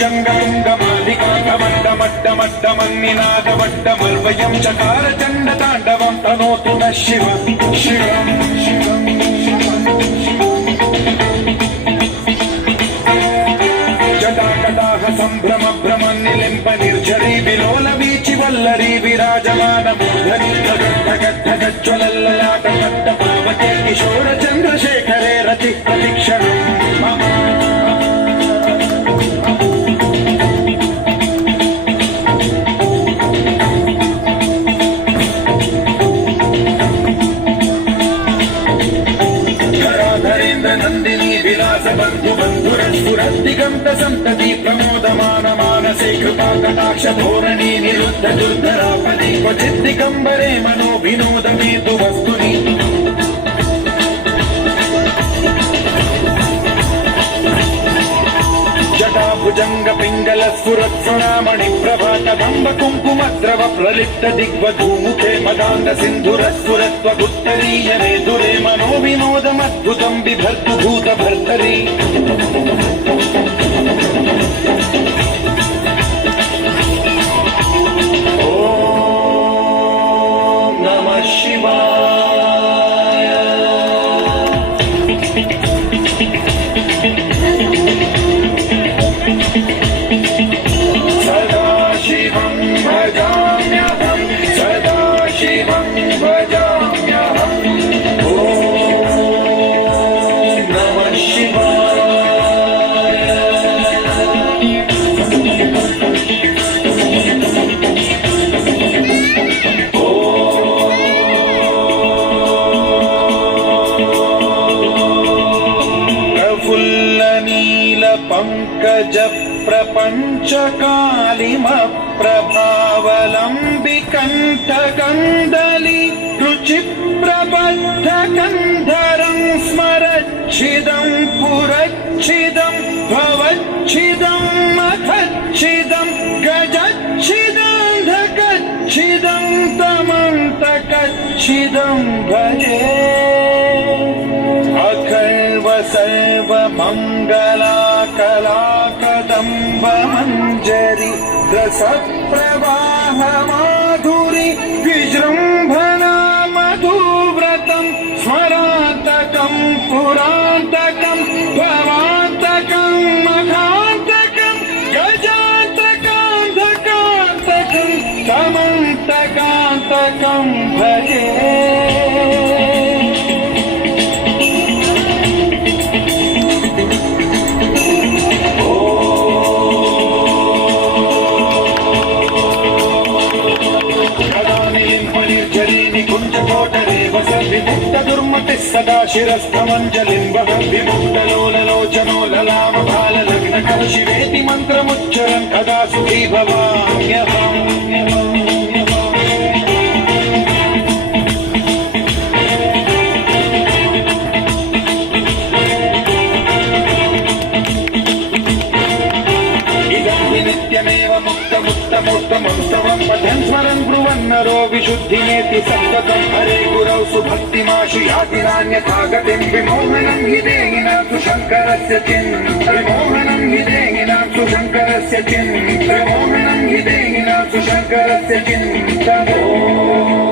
जटाभुजङ्गतुङ्गमालिकाकमड्डमड्डमड्डमन्निनादवड्डमर्वयं चकारचण्डताण्डवं तनोतु नः शिवं शिवं शिवं जटाकटाह सम्भ्रम भ्रमन्निलिम्ब निर्झरी विलोल वीचि वल्लरी विराजमान मूर्धनि गगद्धगद्धगज्ज्वलल्ललाट पावके किशोर चन्द्रशेखरे रति प्रतीक्षणम् नंदिनी विलास बंधु बंधुरस्फुरद्दिगंत संतति प्रमोदमान मानसे कृपा कटाक्ष धोरणी निरुद्ध दुर्धरापदि क्वचित् दिगंबरे मनो विनोद मेतु वस्तुनि जटाभुजंग पिंगल स्फुरत्सुणामणि प्रभात बंब कुंकुमद्रव प्रलिप्त दिग्वधूमुखे मदान्त सिन्धुरस्फुरत्वगुत्तरीय मेधुरे मनो विनोदमद्भुतं बिभर्तु भूत भर्तरि ओम नमः शिवाय सदा शिवं भजाम्यहं सदा शिवं भजाम्यहम् ॐ नमः शिवाय प्रफुल्ल नील पंकज प्रपंच कालिम प्रभावलंबिकंठकंदली रुचि प्रबद्ध कंधरं स्मरच्छिदं पुरच्छिदं भवच्छिदं मखच्छिदं गजच्छिदं धकच्छिदं तमन्तकच्छिदं भजे अखर्व सर्व मंगला कला कदम्ब मंजरी रस प्रवाह माधुरी विजृंभणा मधुव्रतं स्मरातकं पुरातकं भवातकं मखातकं गजातकान्तकान्तकं समन्तकान्तकं भजे विमुक्त दुर्मति सदा शिरस्थमंजलिं वह विमुक्त लोललोचनो ललाम भाल लग्न कर शिवेति मंत्रमुच्चरन् कदा सुखी भवाम्यहम् नित्यमेव मुक्तमुत्तमोत्तमं पठन् स्मरन् ब्रुवन् नरो विशुद्धिमेति सन्ततं हरे गुरौ सुभक्तिमाशु याति नान्यथा गतिं विमोहनं हि देहिनाथु शङ्करस्य विमोहनं हि देहिनाथु शङ्करस्य विमोहनं हि देहिनाथु शङ्करस्य चिन्तनम्